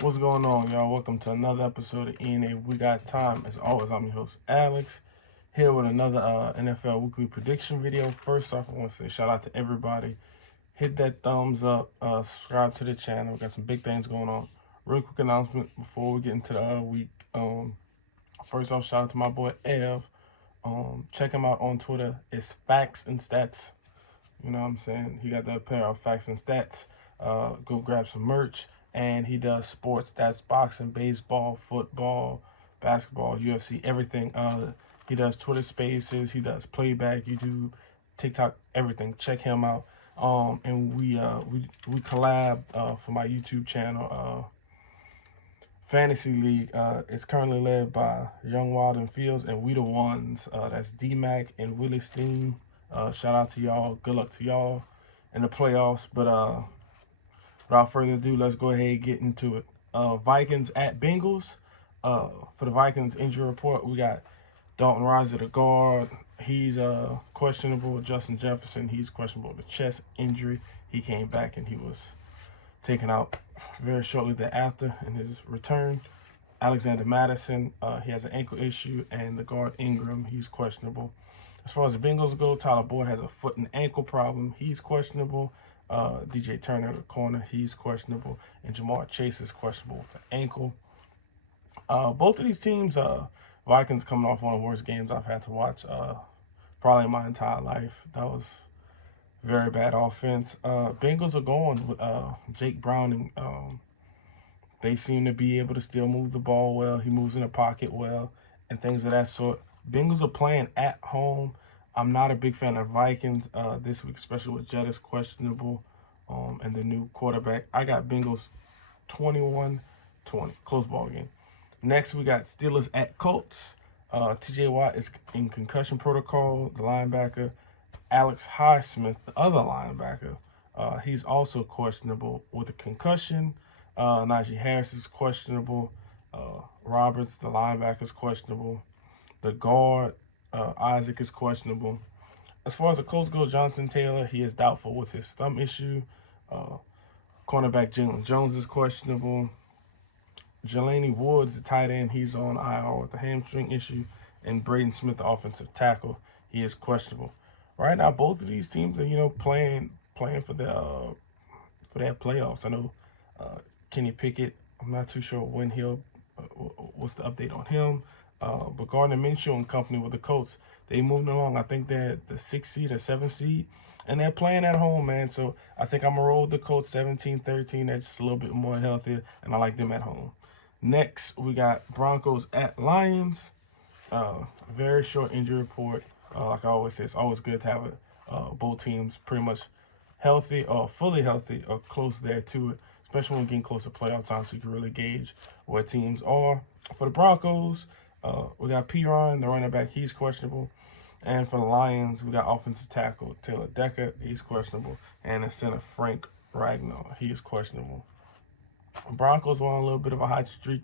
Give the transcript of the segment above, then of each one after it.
What's going on, y'all? Welcome to another episode of ENA. We got time. As always, I'm your host, Alex, here with another NFL weekly prediction video. First off, I want to say shout out to everybody. Hit that thumbs up, subscribe to the channel. We got some big things going on. Real quick announcement before we get into the week. First off, shout out to my boy Ev. Check him out on Twitter. It's Facts and Stats. You know what I'm saying? He got the pair of Facts and Stats. Go grab some merch. And he does sports. That's boxing, baseball, football, basketball, UFC, everything. He does Twitter Spaces. He does playback, YouTube, TikTok, everything. Check him out. And we collab for my YouTube channel. Fantasy League. It's currently led by Young Wild and Fields, and we the ones. That's D-Mac and Willie Steen. Shout out to y'all. Good luck to y'all in the playoffs. But without further ado, let's go ahead and get into it. Vikings at Bengals. For the Vikings injury report, we got Dalton Risner, the guard. He's questionable. Justin Jefferson, he's questionable with a chest injury. He came back and he was taken out very shortly thereafter in his return. Alexander Madison, he has an ankle issue, and the guard Ingram, he's questionable. As far as the Bengals go, Tyler Boyd has a foot and ankle problem. He's questionable. DJ Turner, the corner, he's questionable. And Jamar Chase is questionable with the ankle. Both of these teams, Vikings coming off one of the worst games I've had to watch probably in my entire life. That was very bad offense. Bengals are going with Jake Browning. They seem to be able to still move the ball well. He moves in the pocket well and things of that sort. Bengals are playing at home. I'm not a big fan of Vikings this week, especially with Jettis questionable and the new quarterback. I got Bengals 21-20, close ball game. Next, we got Steelers at Colts. TJ Watt is in concussion protocol, the linebacker. Alex Highsmith, the other linebacker, he's also questionable with a concussion. Najee Harris is questionable. Roberts, the linebacker, is questionable. The guard, Isaac, is questionable. As far as the Colts go, Jonathan Taylor, he is doubtful with his thumb issue. Cornerback Jalen Jones is questionable. Jelani Woods, the tight end, he's on IR with a hamstring issue. And Braden Smith, the offensive tackle, he is questionable. Right now, both of these teams are, playing for their playoffs. I know Kenny Pickett. I'm not too sure when what's the update on him. But Gardner Minshew and company with the Colts, they moving along. I think they're the 6th seed or 7th seed, and they're playing at home, man. So I think I'm gonna roll with the Colts 17-13. They're just a little bit more healthier, and I like them at home. Next, we got Broncos at Lions. Very short injury report. Like I always say, it's always good to have both teams pretty much healthy or fully healthy or close there to it, especially when getting close to playoff time, so you can really gauge where teams are. For the Broncos, we got Perine, the running back, he's questionable. And for the Lions, we got offensive tackle Taylor Decker, he's questionable. And the center Frank Ragnow, he is questionable. Broncos were on a little bit of a hot streak,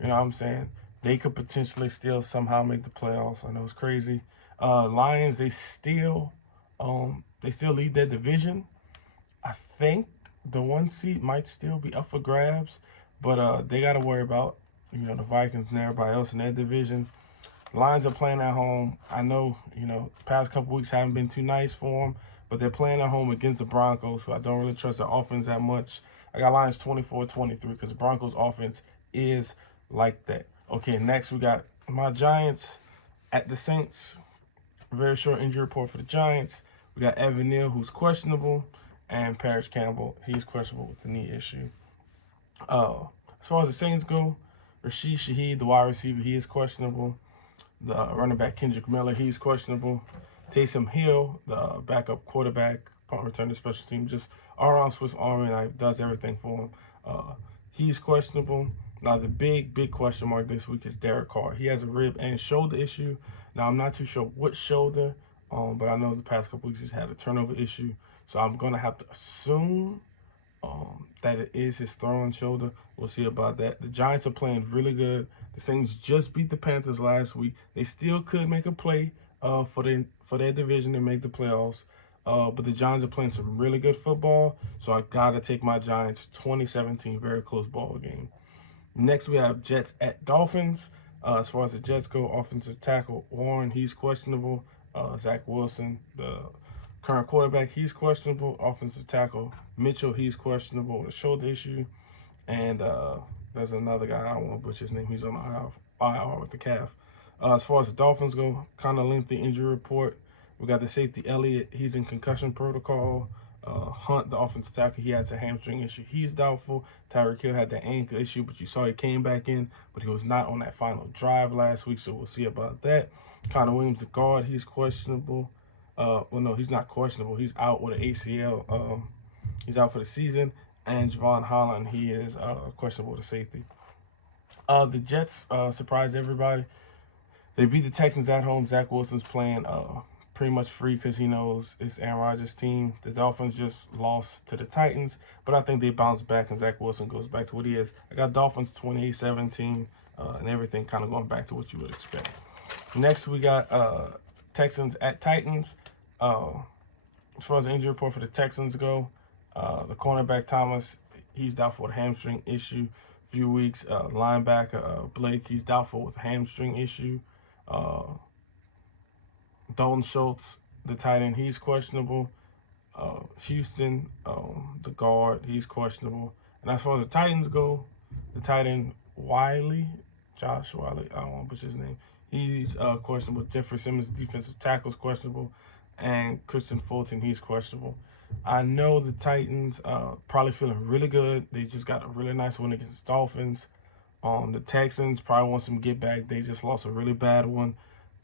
you know what I'm saying? They could potentially still somehow make the playoffs. I know it's crazy. Lions, they still lead their division. I think the 1 seed might still be up for grabs, but they got to worry about the Vikings and everybody else in their division. Lions are playing at home. I know the past couple weeks haven't been too nice for them, but they're playing at home against the Broncos, who I don't really trust their offense that much. I got Lions 24-23 because the Broncos offense is like that. Okay, next we got my Giants at the Saints. Very short injury report for the Giants. We got Evan Neal, who's questionable, and Paris Campbell, he's questionable with the knee issue. As far as the Saints go, Rashid Shaheed, the wide receiver, he is questionable. The running back Kendrick Miller, he's questionable. Taysom Hill, the backup quarterback, punt returner, special team, just all-around Swiss Army knife, does everything for him. He's questionable. Now, the big question mark this week is Derek Carr. He has a rib and shoulder issue. Now, I'm not too sure what shoulder, but I know the past couple weeks he's had a turnover issue. So I'm going to have to assume that it is his throwing shoulder. We'll see about that. The Giants are playing really good. The Saints just beat the Panthers last week. They still could make a play for their division and make the playoffs. But the Giants are playing some really good football, so I got to take my Giants 2017, very close ball game. Next, we have Jets at Dolphins. As far as the Jets go, offensive tackle Warren, he's questionable. Zach Wilson, the current quarterback, he's questionable. Offensive tackle Mitchell, he's questionable with a shoulder issue. And there's another guy, I don't want to butcher his name, he's on the IR with the calf. As far as the Dolphins go, kind of lengthy injury report. We got the safety Elliott, he's in concussion protocol. Hunt, the offensive tackle, he has a hamstring issue. He's doubtful. Tyreek Hill had the ankle issue, but you saw he came back in, but he was not on that final drive last week, so we'll see about that. Connor Williams, the guard, he's questionable. Well, no, he's not questionable. He's out with an ACL. He's out for the season. And Javon Holland, he is questionable to safety. The Jets surprised everybody. They beat the Texans at home. Zach Wilson's playing pretty much free because he knows it's Aaron Rodgers' team. The Dolphins just lost to the Titans, but I think they bounce back and Zach Wilson goes back to what he is. I got Dolphins 28-17 and everything kind of going back to what you would expect. Next, we got Texans at Titans. As far as the injury report for the Texans go, the cornerback Thomas, he's doubtful with a hamstring issue. Few weeks. Linebacker Blake, he's doubtful with a hamstring issue. Dalton Schultz, the tight end, he's questionable. Houston, the guard, he's questionable. And as far as the Titans go, the tight end Josh Wiley, I don't want to butcher his name, he's questionable. Jeffrey Simmons, defensive tackle, is questionable. And Christian Fulton, he's questionable. I know the Titans probably feeling really good. They just got a really nice win against the Dolphins. The Texans probably want some get back. They just lost a really bad one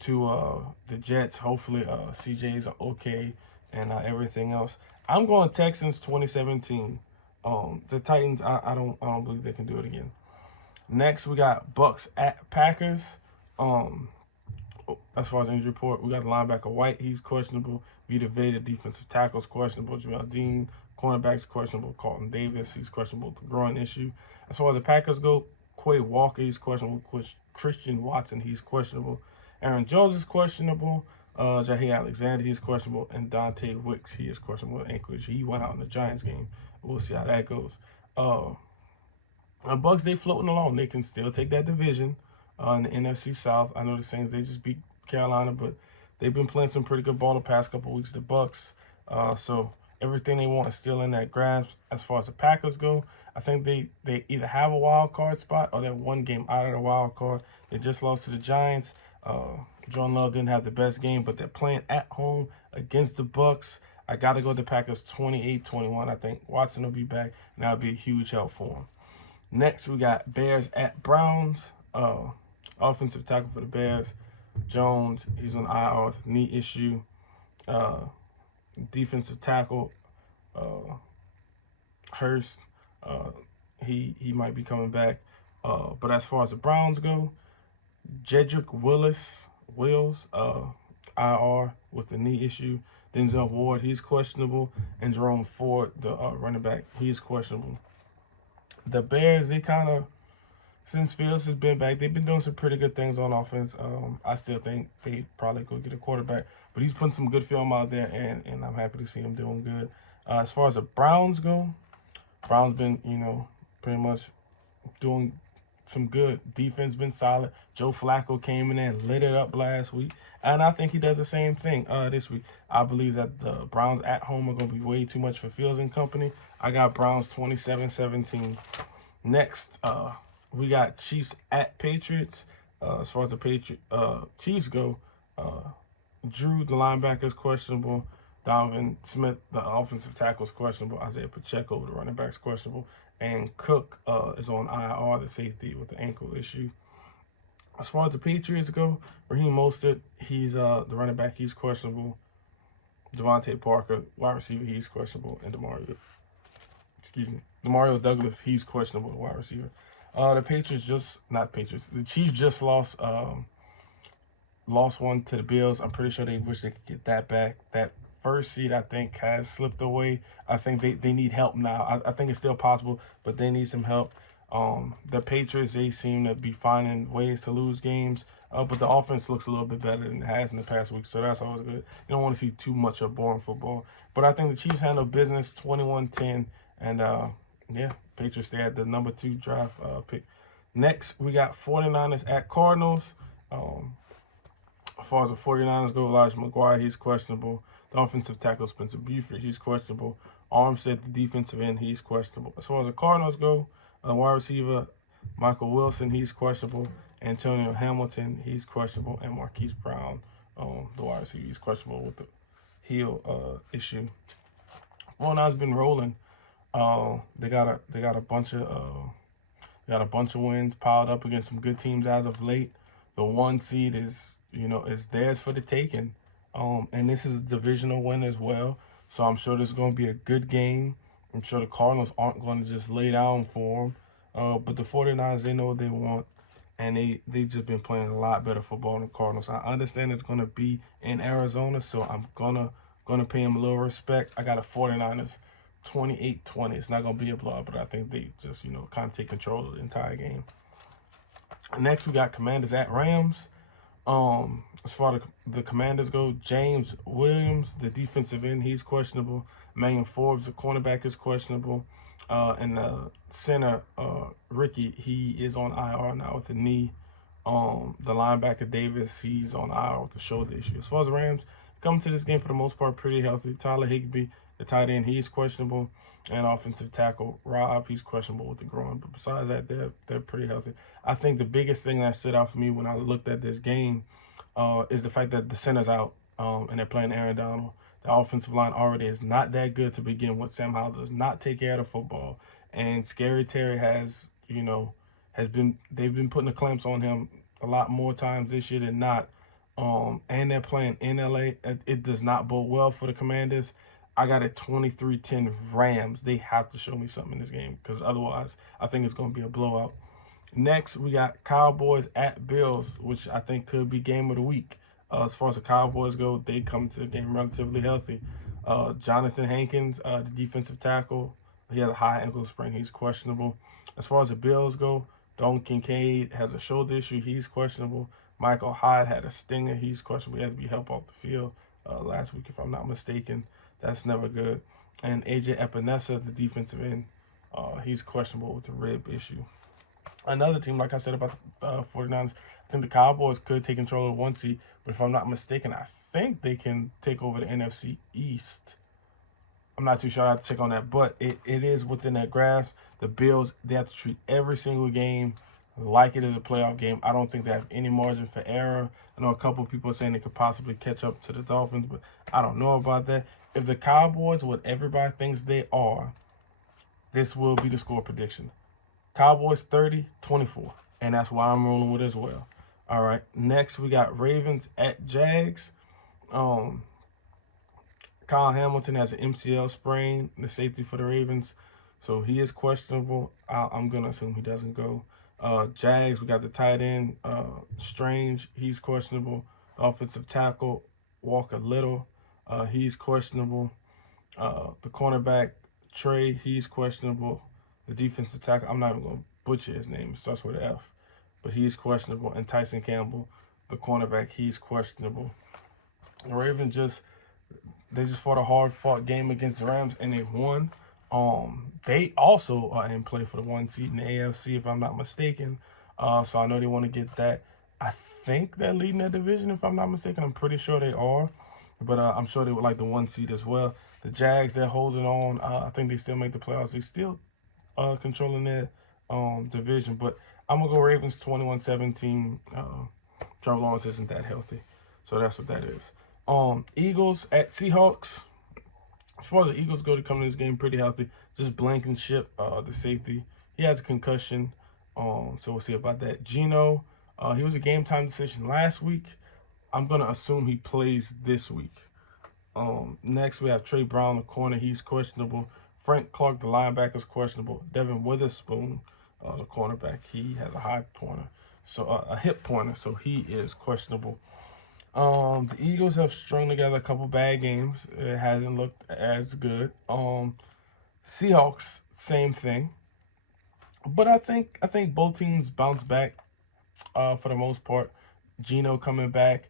to the Jets. Hopefully CJ's are okay and everything else. I'm going Texans 2017. The Titans, I don't believe they can do it again. Next, we got Bucks at Packers. As far as injury report, we got the linebacker White, he's questionable. Vita Vea, defensive tackle's questionable. Jamel Dean, cornerback's questionable. Carlton Davis, he's questionable with the groin issue. As far as the Packers go, Quay Walker, he's questionable. Christian Watson, he's questionable. Aaron Jones is questionable. Jair Alexander, he's questionable. And Dante Wicks, he is questionable with ankle issue. He went out in the Giants game. We'll see how that goes. Bucks, they floating along. They can still take that division. In the NFC South, I know the Saints, they just beat Carolina, but they've been playing some pretty good ball the past couple of weeks, the Bucks. So everything they want is still in that grasp. As far as the Packers go, I think they either have a wild card spot or they're one game out of the wild card. They just lost to the Giants. Jordan Love didn't have the best game, but they're playing at home against the Bucks. I got to go to the Packers 28-21. I think Watson will be back, and that'll be a huge help for him. Next, we got Bears at Browns. Offensive tackle for the Bears, Jones, he's on IR, knee issue. Defensive tackle, Hurst, he might be coming back. But as far as the Browns go, Jedrick Wills, IR with the knee issue. Denzel Ward, he's questionable. And Jerome Ford, the running back, he's questionable. The Bears, they kind of, since Fields has been back, they've been doing some pretty good things on offense. I still think they probably could get a quarterback, but he's putting some good film out there, and I'm happy to see him doing good. As far as the Browns go, Browns been, pretty much doing some good. Defense been solid. Joe Flacco came in and lit it up last week, and I think he does the same thing this week. I believe that the Browns at home are going to be way too much for Fields and company. I got Browns 27-17. Next, we got Chiefs at Patriots. As far as the Chiefs go, Drew, the linebacker, is questionable. Donovan Smith, the offensive tackle, is questionable. Isaiah Pacheco, the running back, is questionable. And Cook is on IR, the safety, with the ankle issue. As far as the Patriots go, Raheem Mostert, he's the running back, he's questionable. Devontae Parker, wide receiver, he's questionable. And Demario Douglas, he's questionable, wide receiver. The Chiefs just lost one to the Bills. I'm pretty sure they wish they could get that back. That first seed, I think, has slipped away. I think they need help now. I think it's still possible, but they need some help. The Patriots, they seem to be finding ways to lose games, but the offense looks a little bit better than it has in the past week, so that's always good. You don't want to see too much of boring football. But I think the Chiefs handle business 21-10, and yeah, Patriots, they had the number 2 draft pick. Next, we got 49ers at Cardinals. As far as the 49ers go, Elijah McGuire, he's questionable. The offensive tackle, Spencer Buford, he's questionable. Armstead, the defensive end, he's questionable. As far as the Cardinals go, wide receiver, Michael Wilson, he's questionable. Antonio Hamilton, he's questionable. And Marquise Brown, the wide receiver, he's questionable with the heel issue. 49ers been rolling. They got a bunch of wins piled up against some good teams as of late. The 1 seed is theirs for the taking. And this is a divisional win as well. So I'm sure this is going to be a good game. I'm sure the Cardinals aren't going to just lay down for them. But the 49ers, they know what they want. And they just been playing a lot better football than the Cardinals. I understand it's going to be in Arizona, so I'm gonna pay them a little respect. I got a 49ers 28-20. It's not going to be a blowout, but I think they just, kind of take control of the entire game. Next, we got Commanders at Rams. As far as the Commanders go, James Williams, the defensive end, he's questionable. Emmanuel Forbes, the cornerback, is questionable. And the center, Ricky, he is on IR now with a knee. The linebacker, Davis, he's on IR with the shoulder issue. As far as the Rams, come to this game for the most part pretty healthy. Tyler Higbee, the tight end, he's questionable. And offensive tackle, Rob, he's questionable with the groin. But besides that, they're pretty healthy. I think the biggest thing that stood out for me when I looked at this game is the fact that the center's out and they're playing Aaron Donald. The offensive line already is not that good to begin with. Sam Howell does not take care of the football. And Scary Terry they've been putting the clamps on him a lot more times this year than not. And they're playing in LA. It does not bode well for the Commanders. I got a 23-10 Rams. They have to show me something in this game because otherwise I think it's going to be a blowout. Next, we got Cowboys at Bills, which I think could be game of the week. As far as the Cowboys go, they come to the game relatively healthy. Jonathan Hankins, the defensive tackle, he has a high ankle sprain. He's questionable. As far as the Bills go, Dalton Kincaid has a shoulder issue. He's questionable. Michael Hyde had a stinger. He's questionable. He had to be helped off the field last week, if I'm not mistaken. That's never good. And AJ Epinesa, the defensive end, he's questionable with the rib issue. Another team, like I said about the 49ers, I think the Cowboys could take control of 1 seed, but if I'm not mistaken, I think they can take over the NFC East. I'm not too sure. I have to check on that, but it is within that grasp. The Bills, they have to treat every single game like it is a playoff game. I don't think they have any margin for error. I know a couple of people are saying they could possibly catch up to the Dolphins, but I don't know about that. If the Cowboys, what everybody thinks they are, this will be the score prediction. Cowboys 30-24, and that's why I'm rolling with as well. All right, next we got Ravens at Jags. Kyle Hamilton has an MCL sprain, the safety for the Ravens, so he is questionable. I'm going to assume he doesn't go. Jags, we got the tight end, Strange, he's questionable. The offensive tackle, Walker Little, he's questionable. The cornerback, Trey, he's questionable. The defensive tackle, I'm not even going to butcher his name. It starts with an F. But he's questionable. And Tyson Campbell, the cornerback, he's questionable. The Ravens just fought a hard-fought game against the Rams, and they won. They also are in play for the 1 seed in the AFC, if I'm not mistaken. So I know they want to get that. I think they're leading that division, if I'm not mistaken. I'm pretty sure they are. But I'm sure they would like the 1 seed as well. The Jags, they're holding on. I think they still make the playoffs. They still controlling their division. But I'm going to go Ravens 21-17. Trevor Lawrence isn't that healthy. So that's what that is. Eagles at Seahawks. As far as the Eagles go, to come to this game pretty healthy. Just Blankenship, the safety. He has a concussion. So we'll see about that. Geno, he was a game-time decision last week. I'm going to assume he plays this week. Next, we have Trey Brown, the corner. He's questionable. Frank Clark, the linebacker, is questionable. Devin Witherspoon, the cornerback, he has a hip pointer, so he is questionable. The Eagles have strung together a couple bad games. It hasn't looked as good. Seahawks, same thing. But I think both teams bounce back for the most part. Geno coming back.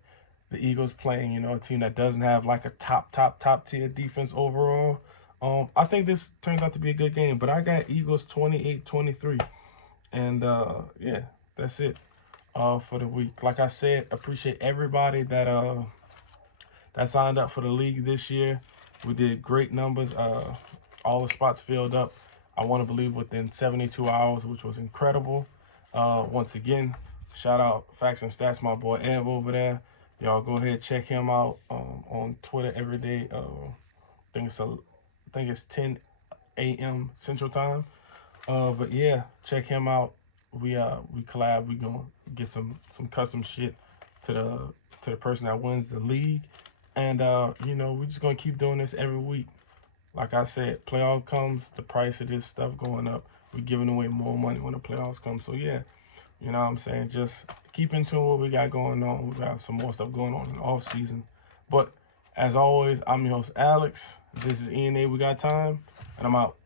The Eagles playing, a team that doesn't have like a top tier defense overall. I think this turns out to be a good game, but I got Eagles 28-23. And yeah, that's it for the week. Like I said, appreciate everybody that signed up for the league this year. We did great numbers. All the spots filled up. I want to believe within 72 hours, which was incredible. Once again, shout out Facts and Stats, my boy Ev over there. Y'all go ahead, check him out on Twitter every day. I think it's 10 a.m. Central Time. But yeah, check him out. We collab. We gonna get some custom shit to the person that wins the league, and we just gonna keep doing this every week. Like I said, playoff comes, the price of this stuff going up. We're giving away more money when the playoffs come. So yeah, you know what I'm saying? Just keep in tune with what we got going on. We got some more stuff going on in the off season. But as always, I'm your host Alex. This is ENA. We got time, and I'm out.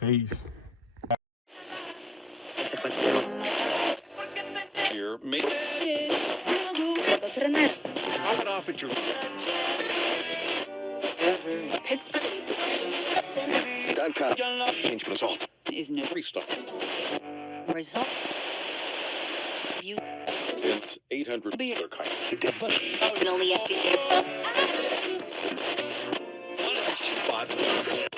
Peace. Here, make Тренер. drop it off at your Pittsburgh change result. is no Restart. result. You It's 800 Be- other kinds. only have to Spots.